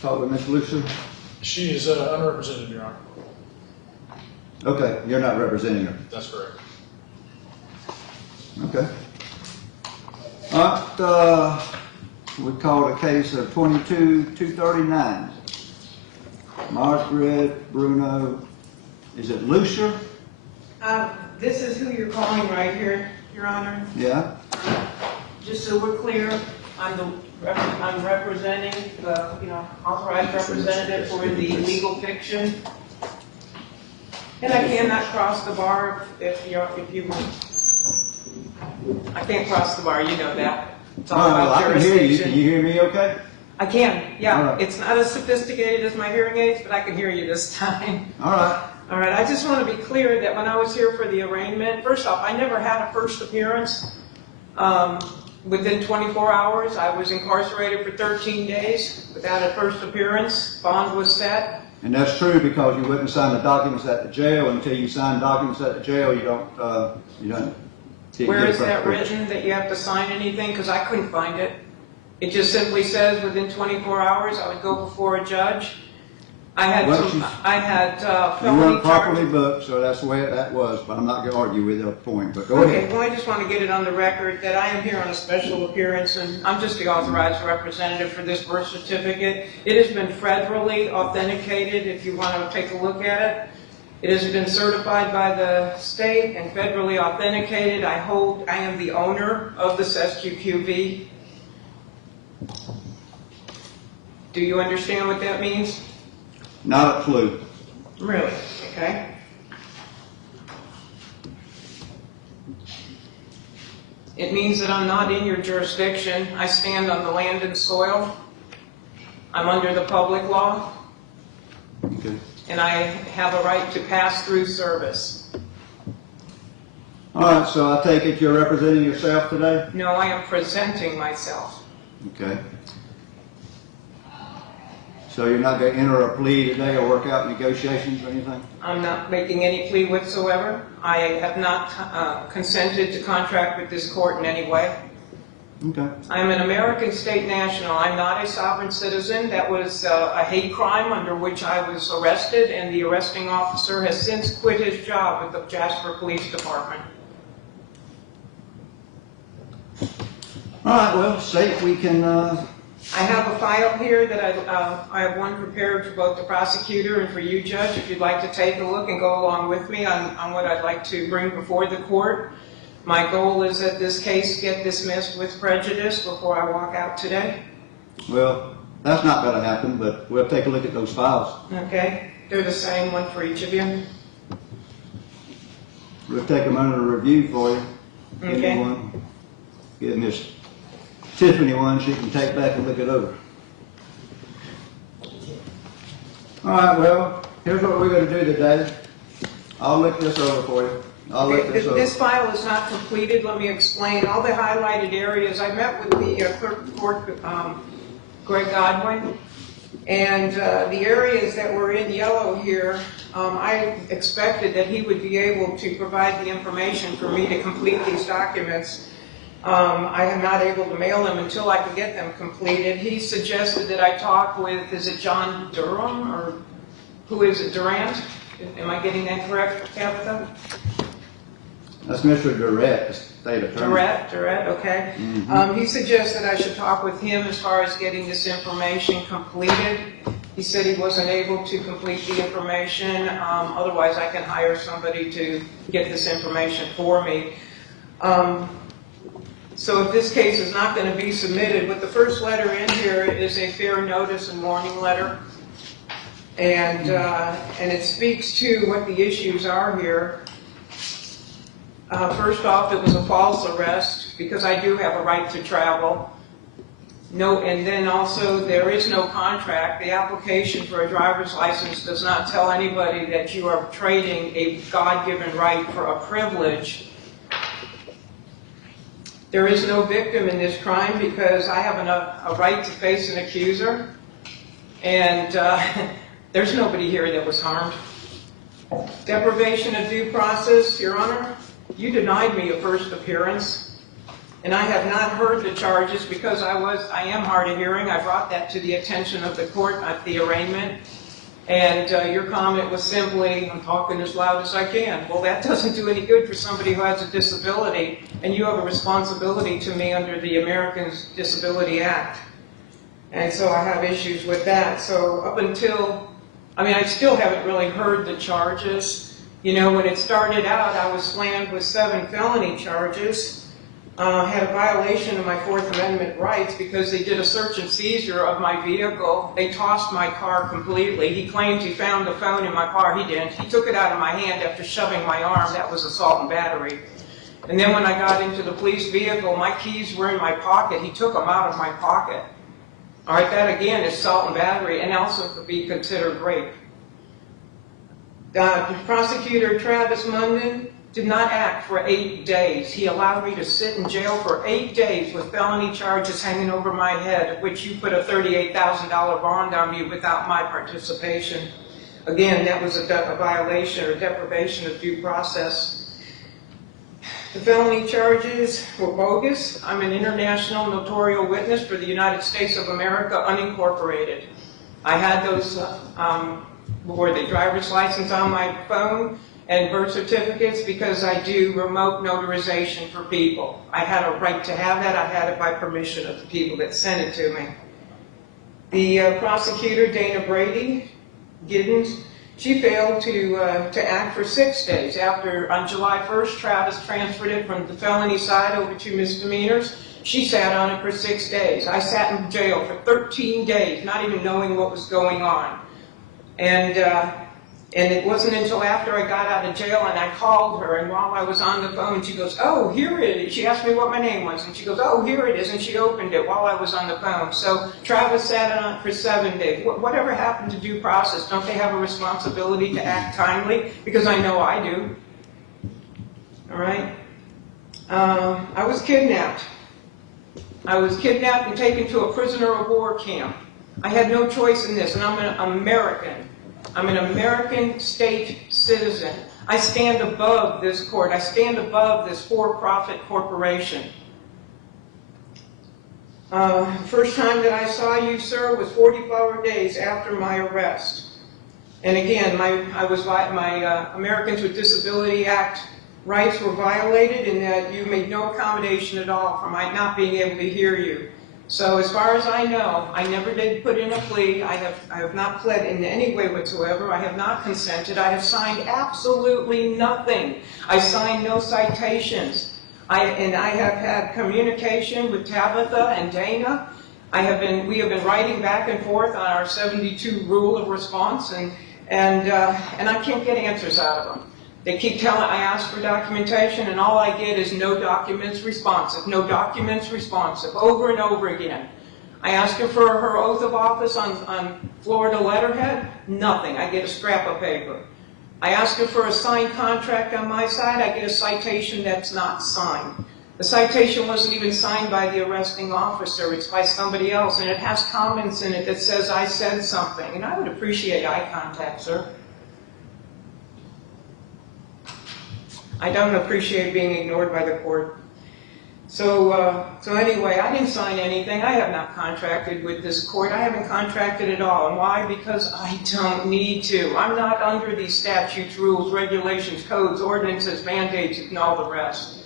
talk with Ms. Lucia? She is unrepresented, Your Honor. Okay, you're not representing her. That's correct. Okay. All right, we called a case of 22-239. Margaret Bruno, is it Lucia? This is who you're calling right here, Your Honor. Yeah? Just so we're clear, I'm representing the, authorized representative for the legal fiction. And I cannot cross the bar if you, I can't cross the bar, you know that. It's all about I can hear you. jurisdiction. Can you hear me okay? I can, yeah. All right. It's not as sophisticated as my hearing aids, but I can hear you this time. All right. All right, I just want to be clear that when I was here for the arraignment, first off, I never had a first appearance. Within 24 hours, I was incarcerated for 13 days without a first appearance. Bond was set. And that's true because you wouldn't sign the documents at the jail. Until you sign documents at the jail, you don't Where get is a that first written that you have to sign anything? Because I couldn't find it. It just simply says within 24 hours I would go before a judge. I had Well, You felony weren't properly charges. booked, so that's the way that was, but I'm not going to argue with your point, but go Okay, ahead. well, I just want to get it on the record that I am here on a special appearance, and I'm just the authorized representative for this birth certificate. It has been federally authenticated, if you want to take a look at it. It has been certified by the state and federally authenticated. I am the owner of this SQQV. Do you understand what that means? Not a clue. Really? Okay. It means that I'm not in your jurisdiction. I stand on the land and soil. I'm under the public law, Okay. and I have a right to pass through service. All right, so I take it you're representing yourself today? No, I am presenting myself. Okay. So you're not going to enter a plea today or work out negotiations or anything? I'm not making any plea whatsoever. I have not consented to contract with this court in any way. Okay. I'm an American state national. I'm not a sovereign citizen. That was a hate crime under which I was arrested, and the arresting officer has since quit his job with the Jasper Police Department. All right, well, state we can, I have a file here that I have one prepared for both the prosecutor and for you, Judge, if you'd like to take a look and go along with me on what I'd like to bring before the court. My goal is that this case get dismissed with prejudice before I walk out today. well, that's not going to happen, but we'll take a look at those files. Okay? They're the same, one for each of you. We'll take them under review for you. Give me Okay. one. Give Miss Tiffany one she can take back and look it over. All right, well, here's what we're going to do today. I'll look this over for you. I'll look Okay, this over. this file is not completed. Let me explain. All the highlighted areas, I met with the clerk of court, Greg Godwin, and the areas that were in yellow here, I expected that he would be able to provide the information for me to complete these documents. I am not able to mail them until I can get them completed. He suggested that I talk with, is it John Durham, or who is it, Durant? Am I getting that correct, Tabitha? That's Mr. Durrett, the state attorney. Durrett, okay. He suggested I should talk with him as far as getting this information completed. He said he wasn't able to complete the information. Otherwise, I can hire somebody to get this information for me. So if this case is not going to be submitted, but the first letter in here is a fair notice and warning letter. And it speaks to what the issues are here. First off, it was a false arrest because I do have a right to travel. No, and then also there is no contract. The application for a driver's license does not tell anybody that you are trading a God-given right for a privilege. There is no victim in this crime because I have a right to face an accuser, and there's nobody here that was harmed. Deprivation of due process, Your Honor. You denied me a first appearance. and I have not heard the charges because I am hard of hearing. I brought that to the attention of the court at the arraignment. And your comment was simply, I'm talking as loud as I can. Well, that doesn't do any good for somebody who has a disability, and you have a responsibility to me under the Americans with Disabilities Act. And so I have issues with that. So up until, I still haven't really heard the charges. You know, when it started out, I was slammed with 7 felony charges. Had a violation of my Fourth Amendment rights because they did a search and seizure of my vehicle. They tossed my car completely. He claims he found the phone in my car. He didn't. He took it out of my hand after shoving my arm. That was assault and battery. And then when I got into the police vehicle, my keys were in my pocket. He took them out of my pocket. All right, that again is assault and battery, and also could be considered rape. Prosecutor Travis Munden did not act for 8 days. He allowed me to sit in jail for 8 days with felony charges hanging over my head, of which you put a $38,000 bond on me without my participation. Again, that was a violation or deprivation of due process. The felony charges were bogus. I'm an international notarial witness for the United States of America, unincorporated. I had those, were the driver's license on my phone, and birth certificates because I do remote notarization for people. I had a right to have that. I had it by permission of the people that sent it to me. The prosecutor, Dana Brady Giddens, she failed to act for 6 days. After, on July 1st, Travis transferred it from the felony side over to misdemeanors. She sat on it for 6 days. I sat in jail for 13 days, not even knowing what was going on. And it wasn't until after I got out of jail and I called her, and while I was on the phone, she goes, oh, here it is. She asked me what my name was, and she goes, oh, here it is, and she opened it while I was on the phone. So Travis sat on it for 7 days. Whatever happened to due process? Don't they have a responsibility to act timely? Because I know I do. All right? I was kidnapped. I was kidnapped and taken to a prisoner of war camp. I had no choice in this, and I'm an American. I'm an American state citizen. I stand above this court. I stand above this for-profit corporation. First time that I saw you, sir, was 44 days after my arrest. And again, my Americans with Disabilities Act rights were violated in that you made no accommodation at all for my not being able to hear you. So as far as I know, I never did put in a plea. I have not pled in any way whatsoever. I have not consented. I have signed absolutely nothing. I signed no citations. And I have had communication with Tabitha and Dana. We have been writing back and forth on our 72 rule of response, and I can't get answers out of them. They keep telling, I ask for documentation, and all I get is no documents responsive, no documents responsive, over and over again. I ask her for her oath of office on Florida letterhead, nothing. I get a scrap of paper. I ask her for a signed contract on my side, I get a citation that's not signed. The citation wasn't even signed by the arresting officer, it's by somebody else, and it has comments in it that says I said something, and I would appreciate eye contact, sir. I don't appreciate being ignored by the court. So anyway, I didn't sign anything. I have not contracted with this court. I haven't contracted at all. And why? Because I don't need to. I'm not under these statutes, rules, regulations, codes, ordinances, mandates, and all the rest.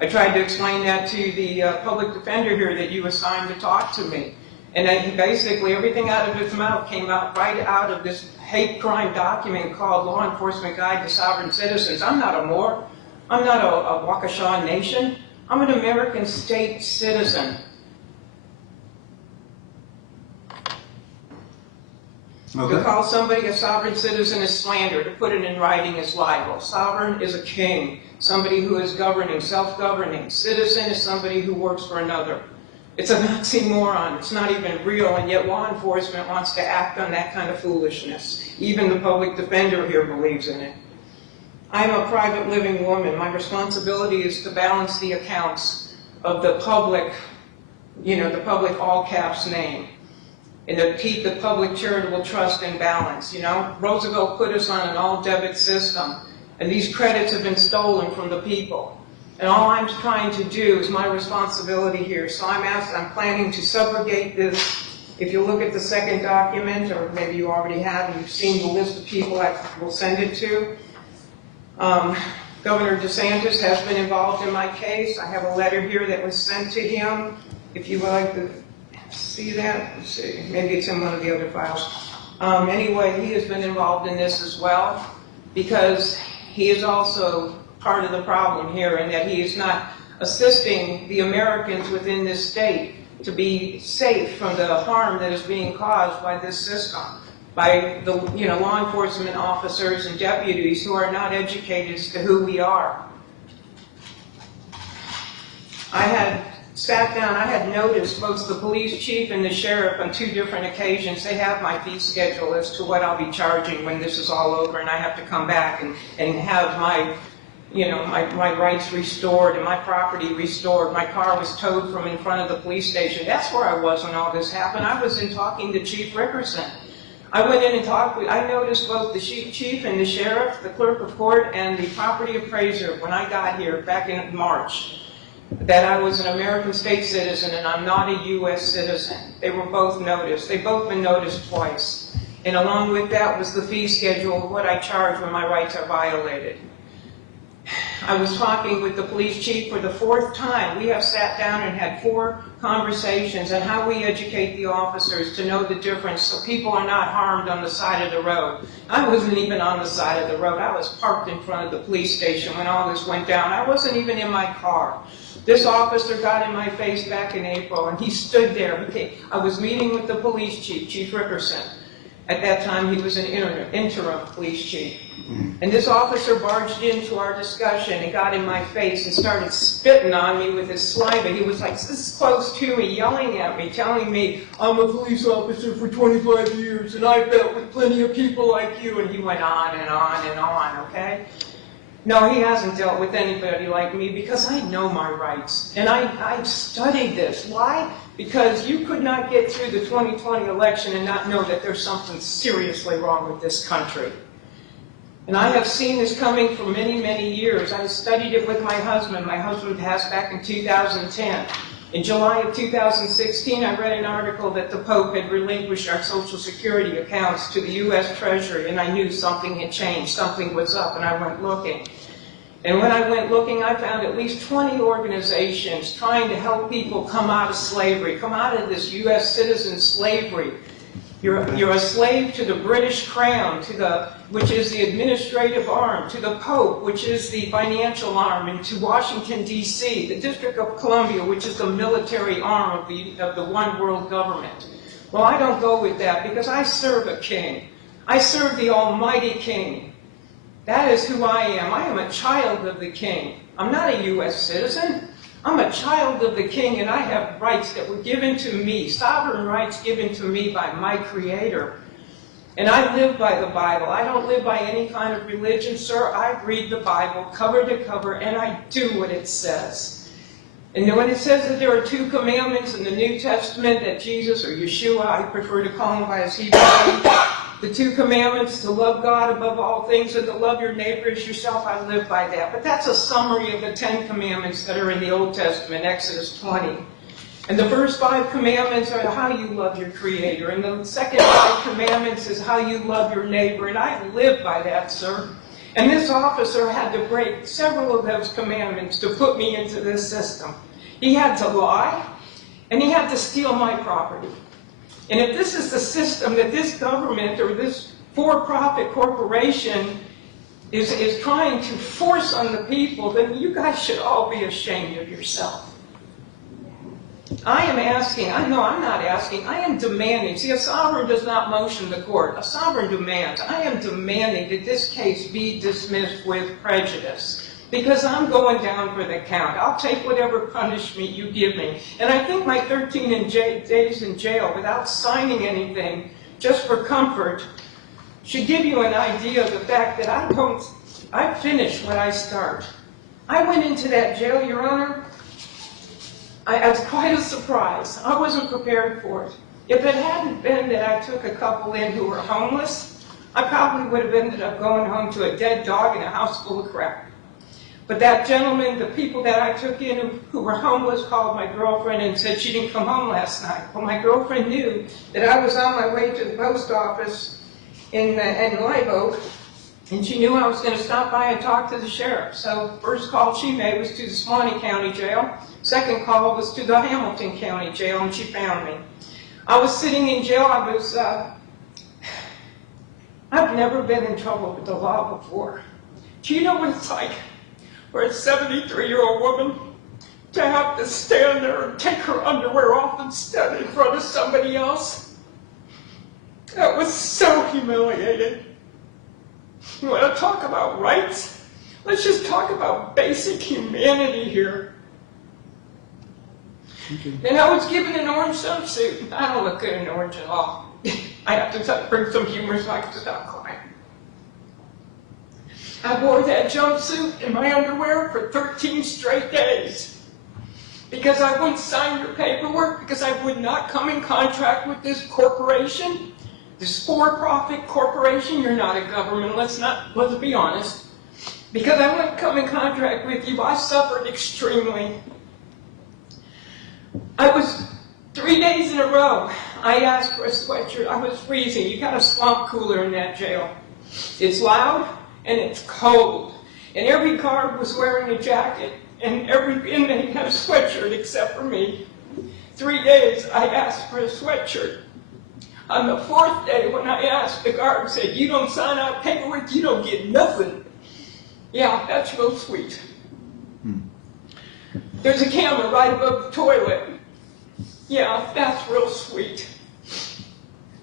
I tried to explain that to the public defender here that you assigned to talk to me. And then basically everything out of his mouth came out right out of this hate crime document called Law Enforcement Guide to Sovereign Citizens. I'm not a Moor. I'm not a Waukesha Nation. I'm an American state citizen. Okay. To call somebody a sovereign citizen is slander. To put it in writing is libel. Sovereign is a king, somebody who is governing, self-governing. Citizen is somebody who works for another. It's an oxymoron. It's not even real, and yet law enforcement wants to act on that kind of foolishness. Even the public defender here believes in it. I'm a private living woman. My responsibility is to balance the accounts of the public, the public all caps name, and to keep the public charitable trust in balance. Roosevelt put us on an all debit system, and these credits have been stolen from the people. And all I'm trying to do is my responsibility here. So I'm planning to subrogate this. If you look at the second document, or maybe you already have, and you've seen the list of people I will send it to. Governor DeSantis has been involved in my case. I have a letter here that was sent to him. If you would like to see that, let's see, maybe it's in one of the other files. Anyway, he has been involved in this as well, because he is also part of the problem here, in that he is not assisting the Americans within this state to be safe from the harm that is being caused by this system, by the law enforcement officers and deputies who are not educated as to who we are. I had sat down, I had noticed both the police chief and the sheriff on 2 different occasions. They have my fee schedule as to what I'll be charging when this is all over, and I have to come back and have my my rights restored and my property restored. My car was towed from in front of the police station. That's where I was when all this happened. I was in talking to Chief Rickerson. I went in and I noticed both the chief and the sheriff, the clerk of court, and the property appraiser when I got here back in March, that I was an American state citizen and I'm not a U.S. citizen. They were both noticed. They've both been noticed twice. And along with that was the fee schedule of what I charge when my rights are violated. I was talking with the police chief for the 4th time. We have sat down and had 4 conversations on how we educate the officers to know the difference so people are not harmed on the side of the road. I wasn't even on the side of the road. I was parked in front of the police station when all this went down. I wasn't even in my car. This officer got in my face back in April, and he stood there. I was meeting with the police chief, Chief Rickerson. At that time, he was an interim police chief. And this officer barged into our discussion and got in my face and started spitting on me with his saliva. He was like this close to me, yelling at me, telling me, I'm a police officer for 25 years, and I've dealt with plenty of people like you. And he went on and on and on, okay? No, he hasn't dealt with anybody like me, because I know my rights. And I studied this. Why? Because you could not get through the 2020 election and not know that there's something seriously wrong with this country. And I have seen this coming for many, many years. I studied it with my husband. My husband passed back in 2010. In July of 2016, I read an article that the Pope had relinquished our Social Security accounts to the U.S. Treasury, and I knew something had changed. Something was up, and I went looking. And when I went looking, I found at least 20 organizations trying to help people come out of slavery, come out of this U.S. citizen slavery. You're a slave to the British Crown, which is the administrative arm, to the Pope, which is the financial arm, and to Washington, D.C., the District of Columbia, which is the military arm of the one world government. Well, I don't go with that, because I serve a king. I serve the Almighty King. That is who I am. I am a child of the King. I'm not a U.S. citizen. I'm a child of the King, and I have rights that were given to me, sovereign rights given to me by my Creator. And I live by the Bible. I don't live by any kind of religion, sir. I read the Bible cover to cover, and I do what it says. And when it says that there are 2 commandments in the New Testament that Jesus, or Yeshua, I prefer to call him by his Hebrew name, the 2 commandments, to love God above all things and to love your neighbor as yourself, I live by that. But that's a summary of the 10 commandments that are in the Old Testament, Exodus 20. And the first 5 commandments are how you love your Creator. And the second 5 commandments is how you love your neighbor. And I live by that, sir. And this officer had to break several of those commandments to put me into this system. He had to lie, and he had to steal my property. And if this is the system that this government or this for-profit corporation is trying to force on the people, then you guys should all be ashamed of yourself. I am asking, I'm not asking, I am demanding. See, a sovereign does not motion the court. A sovereign demands. I am demanding that this case be dismissed with prejudice, because I'm going down for the count. I'll take whatever punishment you give me. And I think my 13 days in jail without signing anything, just for comfort, should give you an idea of the fact that I finish what I start. I went into that jail, Your Honor. It was quite a surprise. I wasn't prepared for it. If it hadn't been that I took a couple in who were homeless, I probably would have ended up going home to a dead dog in a house full of crap. But that gentleman, the people that I took in who were homeless, called my girlfriend and said she didn't come home last night. Well, my girlfriend knew that I was on my way to the post office in Live Oak, and she knew I was going to stop by and talk to the sheriff. So first call she made was to the Suwannee County Jail. Second call was to the Hamilton County Jail, and she found me. I was sitting in jail. I've never been in trouble with the law before. Do you know what it's like for a 73-year-old woman to have to stand there and take her underwear off and stand in front of somebody else? That was so humiliating. You want to talk about rights? Let's just talk about basic humanity here. And I was given an orange jumpsuit. I don't look good in orange at all. I have to bring some humor so I can stop crying. I wore that jumpsuit and my underwear for 13 straight days because I wouldn't sign your paperwork, because I would not come in contract with this corporation, this for-profit corporation. You're not a government, let's be honest. Because I wouldn't come in contract with you, I suffered extremely. I was 3 days in a row. I asked for a sweatshirt. I was freezing. You got a swamp cooler in that jail. It's loud and it's cold. And every guard was wearing a jacket, and every inmate had a sweatshirt except for me. 3 days I asked for a sweatshirt. On the 4th day, when I asked, the guard said, "You don't sign out paperwork, you don't get nothing." Yeah, that's real sweet. There's a camera right above the toilet. Yeah, that's real sweet.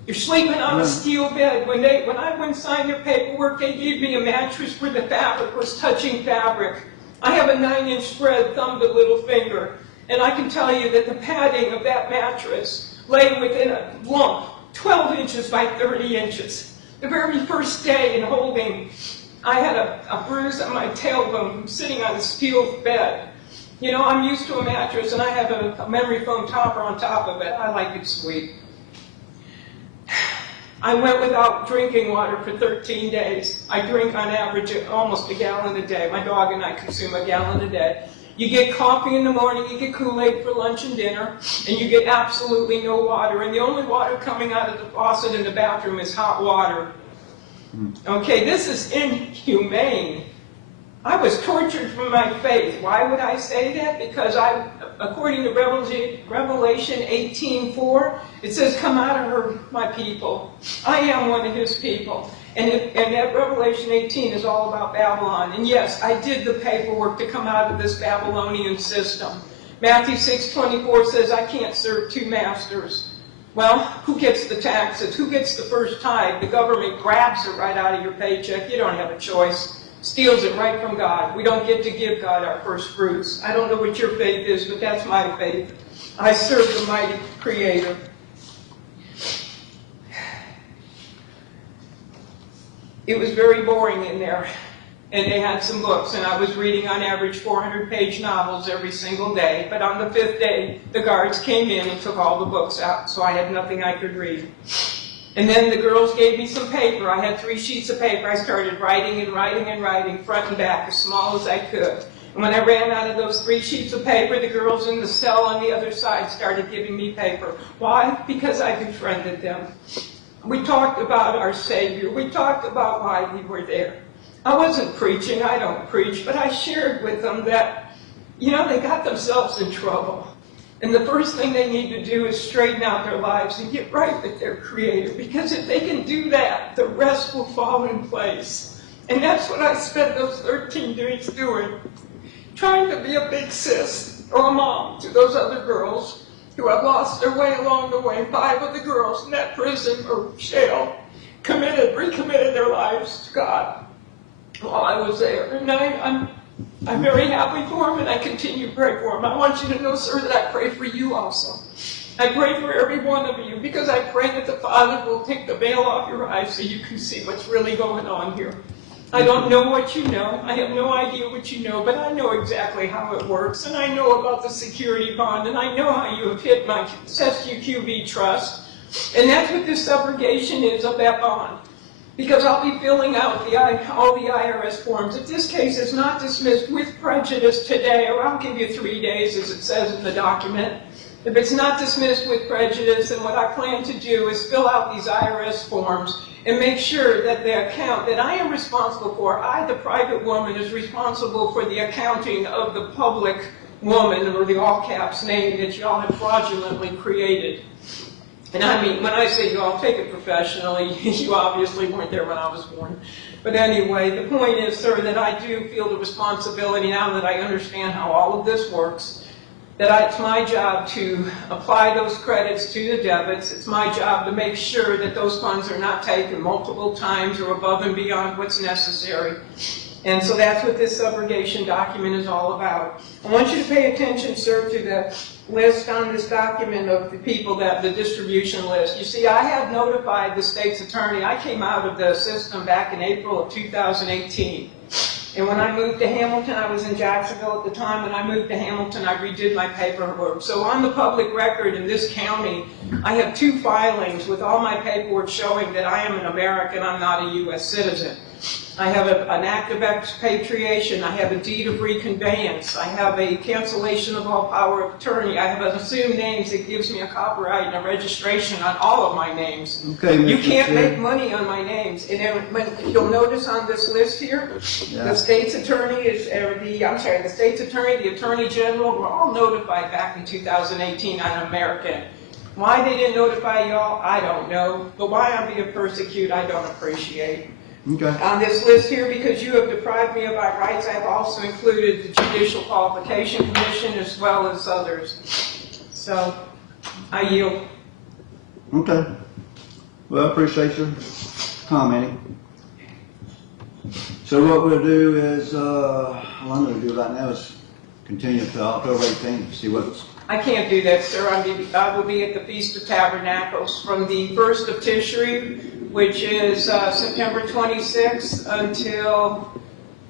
You're sleeping on a steel bed. When I went and signed their paperwork, they gave me a mattress where the fabric was touching fabric. I have a 9-inch spread, thumb to little finger, and I can tell you that the padding of that mattress lay within a lump, 12 inches by 30 inches. The very first day in holding, I had a bruise on my tailbone from sitting on a steel bed. You know, I'm used to a mattress, and I have a memory foam topper on top of it. I like it sweet. I went without drinking water for 13 days. I drink on average almost a gallon a day. My dog and I consume a gallon a day. You get coffee in the morning, you get Kool-Aid for lunch and dinner, and you get absolutely no water. And the only water coming out of the faucet in the bathroom is hot water. Okay, this is inhumane. I was tortured for my faith. Why would I say that? Because according to Revelation 18:4, it says, "Come out of her, my people. I am one of his people." And that Revelation 18 is all about Babylon. And yes, I did the paperwork to come out of this Babylonian system. Matthew 6:24 says, "I can't serve two masters." Well, who gets the taxes? Who gets the first tithe? The government grabs it right out of your paycheck. You don't have a choice. Steals it right from God. We don't get to give God our first fruits. I don't know what your faith is, but that's my faith. I serve the mighty Creator. It was very boring in there, and they had some books, and I was reading on average 400-page novels every single day. But on the 5th day, the guards came in and took all the books out, so I had nothing I could read. And then the girls gave me some paper. I had 3 sheets of paper. I started writing and writing and writing, front and back, as small as I could. And when I ran out of those 3 sheets of paper, the girls in the cell on the other side started giving me paper. Why? Because I befriended them. We talked about our Savior. We talked about why we were there. I wasn't preaching. I don't preach. But I shared with them that, you know, they got themselves in trouble. And the first thing they need to do is straighten out their lives and get right with their Creator. Because if they can do that, the rest will fall in place. And that's what I spent those 13 days doing. Trying to be a big sis or a mom to those other girls who have lost their way along the way. 5 of the girls in that prison or jail recommitted their lives to God while I was there. And I'm very happy for them, and I continue to pray for them. I want you to know, sir, that I pray for you also. I pray for every one of you, because I pray that the Father will take the veil off your eyes so you can see what's really going on here. I don't know what you know. I have no idea what you know, but I know exactly how it works, and I know about the security bond, and I know how you have hit my SQQB trust, and that's what this subrogation is of that bond. because I'll be filling out all the IRS forms. If this case is not dismissed with prejudice today, or I'll give you 3 days as it says in the document, if it's not dismissed with prejudice, then what I plan to do is fill out these IRS forms and make sure that the account that I am responsible for, I, the private woman, is responsible for the accounting of the public woman, or the all caps name that y'all have fraudulently created. And I mean, when I say y'all, take it professionally. You obviously weren't there when I was born. But anyway, the point is, sir, that I do feel the responsibility now that I understand how all of this works, that it's my job to apply those credits to the debits. It's my job to make sure that those funds are not taken multiple times or above and beyond what's necessary. And so that's what this subrogation document is all about. I want you to pay attention, sir, to the list on this document of the people that, the distribution list. You see, I have notified the state's attorney. I came out of the system back in April of 2018. And when I moved to Hamilton, I was in Jacksonville at the time. When I moved to Hamilton, I redid my paperwork. So on the public record in this county, I have 2 filings with all my paperwork showing that I am an American, I'm not a U.S. citizen. I have an act of expatriation. I have a deed of reconveyance. I have a cancellation of all power of attorney. I have an assumed names that gives me a copyright and a registration on all of my names. Okay, You Mr. can't Chair. make money on my names. And then you'll notice on this list here, Yeah. the state's attorney the state's attorney, the attorney general were all notified back in 2018 I'm an American. Why they didn't notify y'all, I don't know. But why I'm being persecuted, I don't appreciate. Okay. On this list here, because you have deprived me of my rights, I have also included the Judicial Qualification Commission as well as others. So, I yield. Okay. Well, I appreciate your commenting. So what we'll do is, what I'm gonna do right now is continue to October 18th, see what's, I can't do that, sir. I will be at the Feast of Tabernacles from the 1st of Tishri, which is September 26th, until,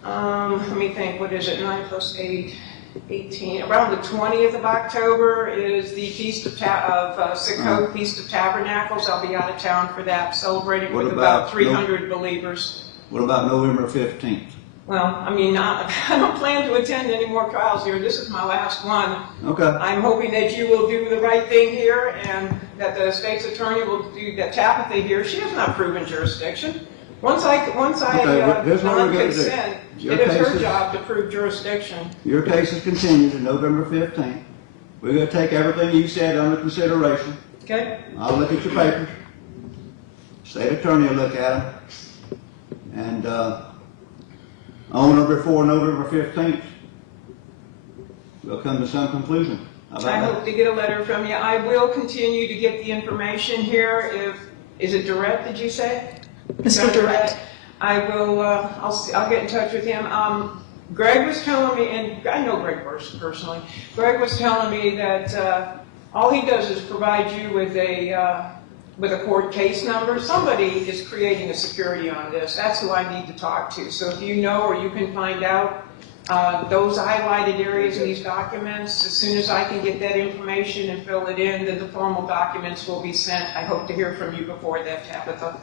let me think, what is it, 9 plus 8, 18. Around the 20th of October is the Feast of Sukkot, Feast of Tabernacles. I'll be out of town for that, celebrating What with about about 300 believers. what about November 15th? Well, I mean, I don't plan to attend any more trials here. This is my last one. Okay. I'm hoping that you will do the right thing here and that the state's attorney will do that. Tabitha here, she has not proven jurisdiction. Once I Okay, here's what we're gonna do. consent, Your it is case her is- job to prove jurisdiction. Your case is continued to November 15th. We're gonna take everything you said under consideration. Okay? I'll look at your papers. State attorney will look at them. And, on or before November 15th, we'll come to some conclusion. How about I that? hope to get a letter from you. I will continue to get the information here. Is it Durrett, did you say? Mr. Durrett. I will, I'll get in touch with him. Greg was telling me, and I know Greg personally, Greg was telling me that all he does is provide you with a court case number. Somebody is creating a security on this. That's who I need to talk to. So if you know or you can find out those highlighted areas in these documents, as soon as I can get that information and fill it in, then the formal documents will be sent. I hope to hear from you before that, Tabitha.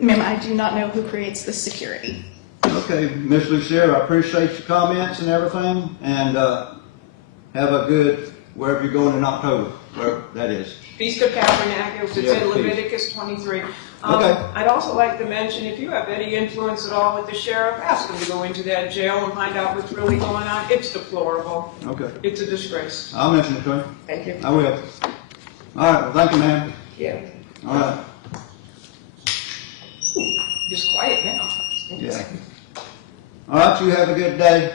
Ma'am, I do not know who creates this security. Okay, Ms. Lucille, I appreciate your comments and everything, and have a good, wherever you're going in October, wherever that is. Feast of Tabernacles, it's Yeah, in feast. Leviticus 23. Okay. I'd also like to mention, if you have any influence at all with the sheriff, ask him to go into that jail and find out what's really going on. It's deplorable. Okay, It's a disgrace. I'll mention it to him. Thank you. I will. All right, well, thank you, ma'am. Yeah. All right, Just quiet now. yeah. All right, you have a good day.